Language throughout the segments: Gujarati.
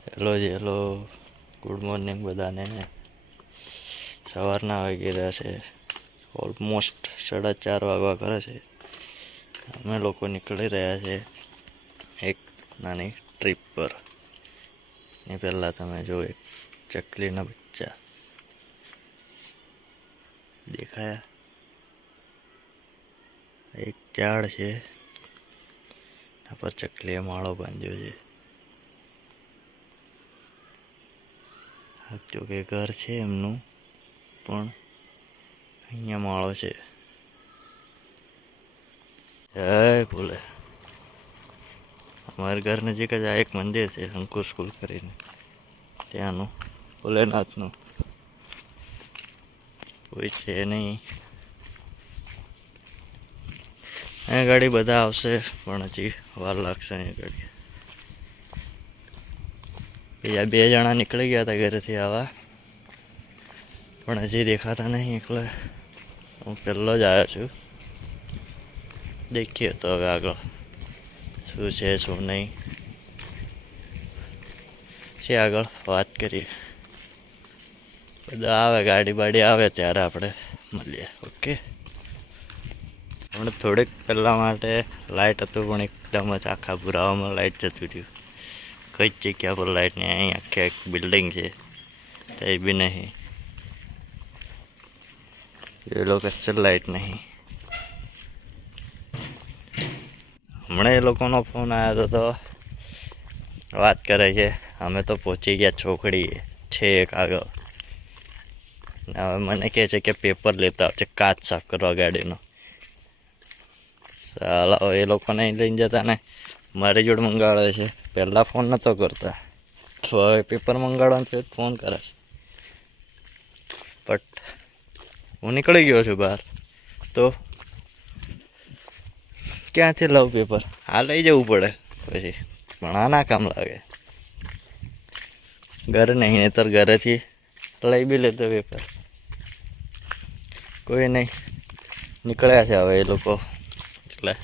હેલો જી હેલો, ગુડ મોર્નિંગ બધાને. સવારના વાગી રહ્યા છે, ઓલમોસ્ટ 4:30 વાગવા કરે છે. અમે લોકો નીકળી રહ્યા છે એક નાની ટ્રીપ પર. એ પહેલાં તમે જો એક ચકલીના બચ્ચા દેખાયા. એક ઝાડ છે, એના પર ચકલીએ માળો બાંધ્યો છે. જો કે ઘર છે એમનું, પણ અહીંયા માળો છે. જય ભોલે. અમારા ઘર નજીક જ આ એક મંદિર છે, અંકુર સ્કૂલ કરીને, ત્યાંનું ભોલેનાથનું. કોઈ છે નહીં. અહીંયા ગાડી બધા આવશે, પણ હજી વાર લાગશે. અહીંયા ગાડી બીજા 2 જણા નીકળી ગયા હતા ઘરેથી આવવા, પણ હજી દેખાતા નહીં. એટલે હું પહેલો જ આવ્યો છું. દેખીએ તો હવે આગળ શું છે શું નહીં છે, આગળ વાત કરીએ. બધા આવે, ગાડી બાડી આવે ત્યારે આપણે મળીએ. ઓકે. હમણાં થોડીક પહેલાં માટે લાઇટ હતું, પણ એકદમ જ આખા ભૂરાવામાં લાઇટ જતું રહ્યું. કઈ જ જગ્યા પર લાઇટ નહીં. અહીં આખી એક બિલ્ડિંગ છે, તો એ બી નહીં. એ લોકો લાઇટ નહીં. હમણાં એ લોકોનો ફોન આવ્યો હતો, તો વાત કરે છે અમે તો પહોંચી ગયા ચોકડી છે એક આગળ. હવે મને કહે છે કે પેપર લેતા આવશે, કાચ સાફ કરવા ગાડીનો. ચાલો, એ લોકો નહીં લઈને જતા ને મારી જોડે મંગાવે છે. પહેલાં ફોન નહોતો કરતા, તો હવે પેપર મંગાવવાનું છે ફોન કરે છે. બટ હું નીકળી ગયો છું બહાર, તો ક્યાંથી લઉં પેપર? આ લઈ જવું પડે પછી, પણ આ ના કામ લાગે. ઘરે નહીં, નહીતર ઘરેથી લઈ બી લેતો પેપર. કોઈ નહીં, નીકળ્યા છે હવે એ લોકો. એટલે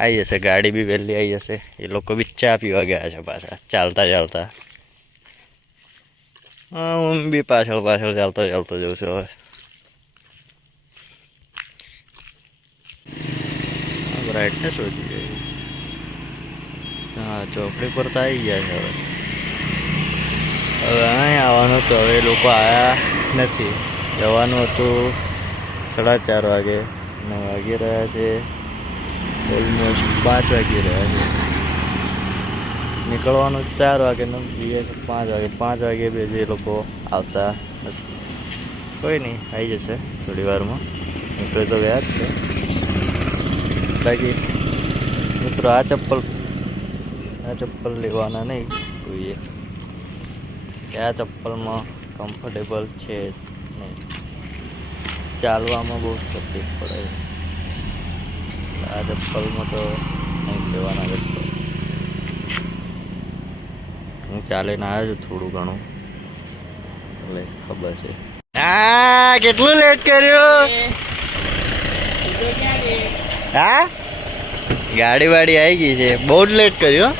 આવી જશે, ગાડી બી વહેલી આવી જશે. એ લોકો બી ચા પીવા ગયા છે પાછા, ચાલતા ચાલતા. હા, હું બી પાછળ ચાલતો જઉં છું હવે. બ્રાઇટનેસ વધી ગઈ. હા, ચોકડી પર તો આવી ગયા છે હવે. અહીં આવવાનું તો હવે એ લોકો આવ્યા નથી. જવાનું હતું 4:30 વાગે, અને વાગી રહ્યા છે ઓલમોસ્ટ 5 વાગી રહ્યા છે. નીકળવાનું 4 વાગે ને 5 વાગે. 5 વાગે બી એ લોકો આવતા નથી. કોઈ નહીં, આવી જશે થોડી વારમાં. નીકળે તો ગયા જ છે. બાકી મિત્રો, આ ચપ્પલ લેવાના નહીં જોઈએ, કે આ ચપ્પલમાં કમ્ફર્ટેબલ છે નહીં. ચાલવામાં બહુ તકલીફ પડે. આ ચપ્પલમાં તો નહીં લેવાના ચપ્પલ. હું ચાલીને આવ્યો છું થોડું ઘણું, એટલે ખબર છે. કેટલું લેટ કર્યું? હા, ગાડી વાડી આવી ગઈ છે. બહુ જ લેટ કર્યું.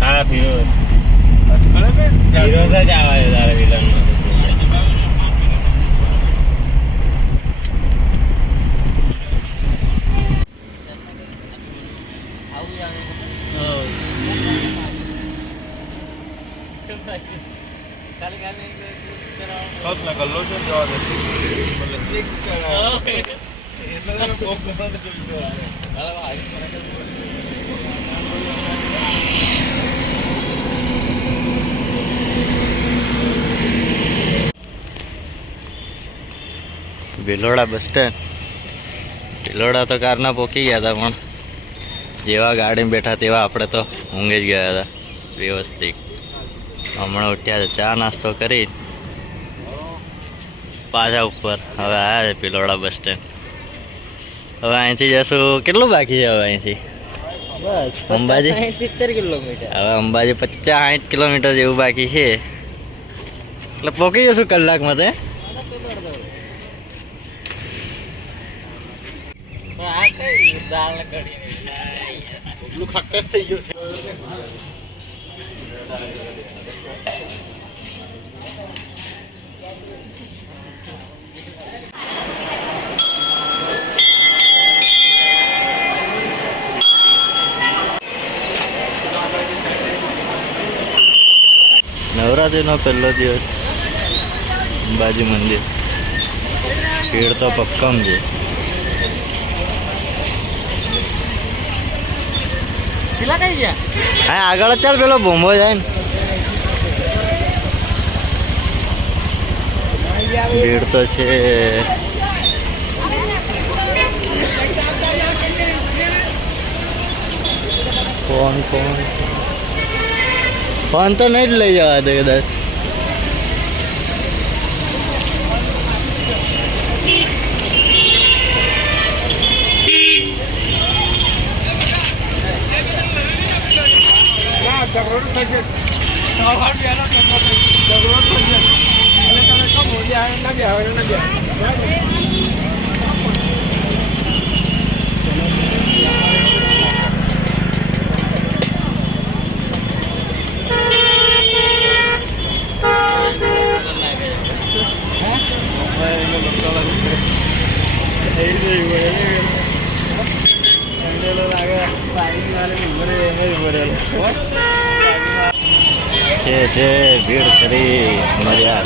હા, ફિરોઝ જ આવે તારે villain. Bhiloda bus stand. Bhiloda તો કારના પોકી ગયા હતા, પણ જેવા ગાડીમાં બેઠા તેવા આપણે તો ઊંઘી જ ગયા હતા વ્યવસ્થિત. હમણાં ઉઠ્યા છે, ચા નાસ્તો કરી પાછા ઉપર. હવે આવ્યા છે ભિલોડા બસ સ્ટેન્ડ. હવે અહીંથી જશું, કેટલું બાકી છે હવે અહીંથી બસ અંબાજી? 70 કિલોમીટર. હવે અંબાજી 50-60 કિલોમીટર જેવું બાકી છે, એટલે પહોંચી જશું કલાકમાં તે. આ કઈ દાળ કઢી એટલું ખટ્ટસ થઈ ગયું છે. નવરાત્રિનો પહેલો દિવસ અંબાજી મંદિર, ભીડ તો પક્કમ છે. પેલા કઈ ગયા? હા આગળ જ ચાલ, પેલો બોમ્બો જાય ને. ભીડ તો છે. ફોન તો નહીં જ લઈ જવા દે કદાચ. છે ભીડ કરી મજા.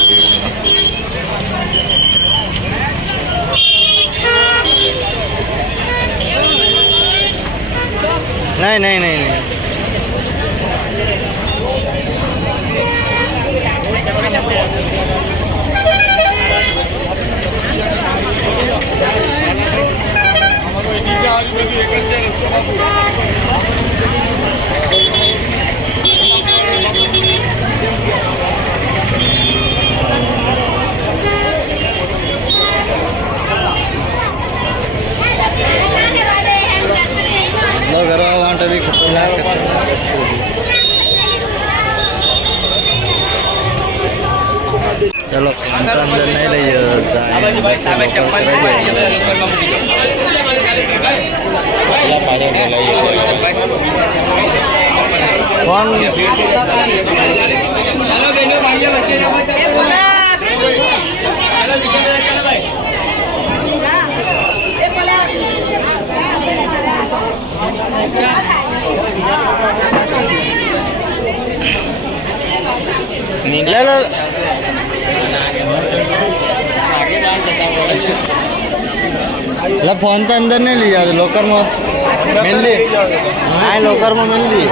નહીં નહીં નહીં નહીં કરવા માટે બી ખતરનાક ચલો અંદર નહીં લઈ ला फोन तो अंदर नहीं लिया लोकर में मिल ली हाँ लोकर में मिल ली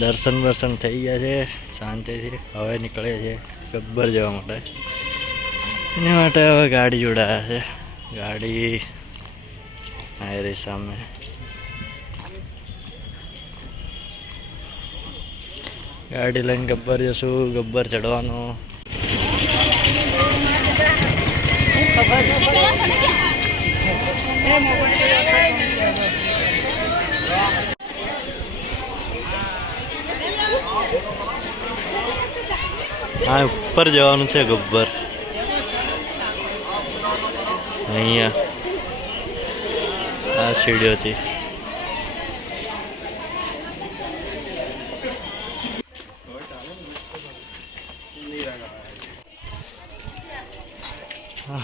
दर्शन वर्शन थी गया है शांति थी हवे निकले છે ગબ્બર જવા માટે એના માટે હવે ગાડી જોડાયા છે ગાડી આ રહી સામે ગાડી લઈને ગબ્બર જશું ગબ્બર ચડવાનો हाँ ऊपर जवानुं छे गब्बर अहींया आ सीढ़ीओ थी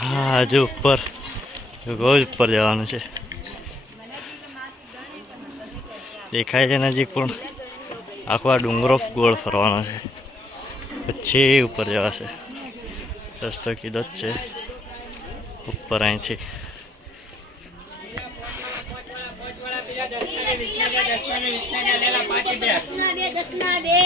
हाँ आज ऊपर रोज ऊपर जवानुं छे देखाय छे नजीक पण आखो आ डूंगरो गोल फरवानो छे पछी ऊपर जवाशे रस्तो कीधो ज छे ऊपर अहींथी દસના બે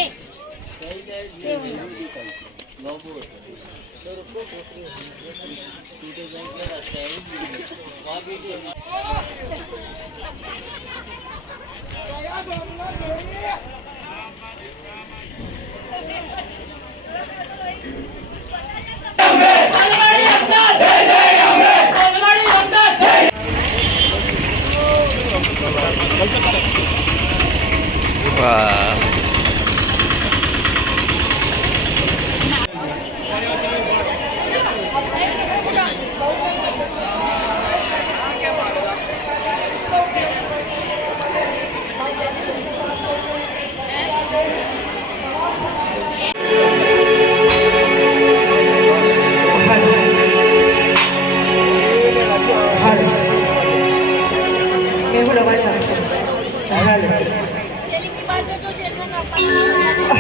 વાહ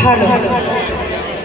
હાલો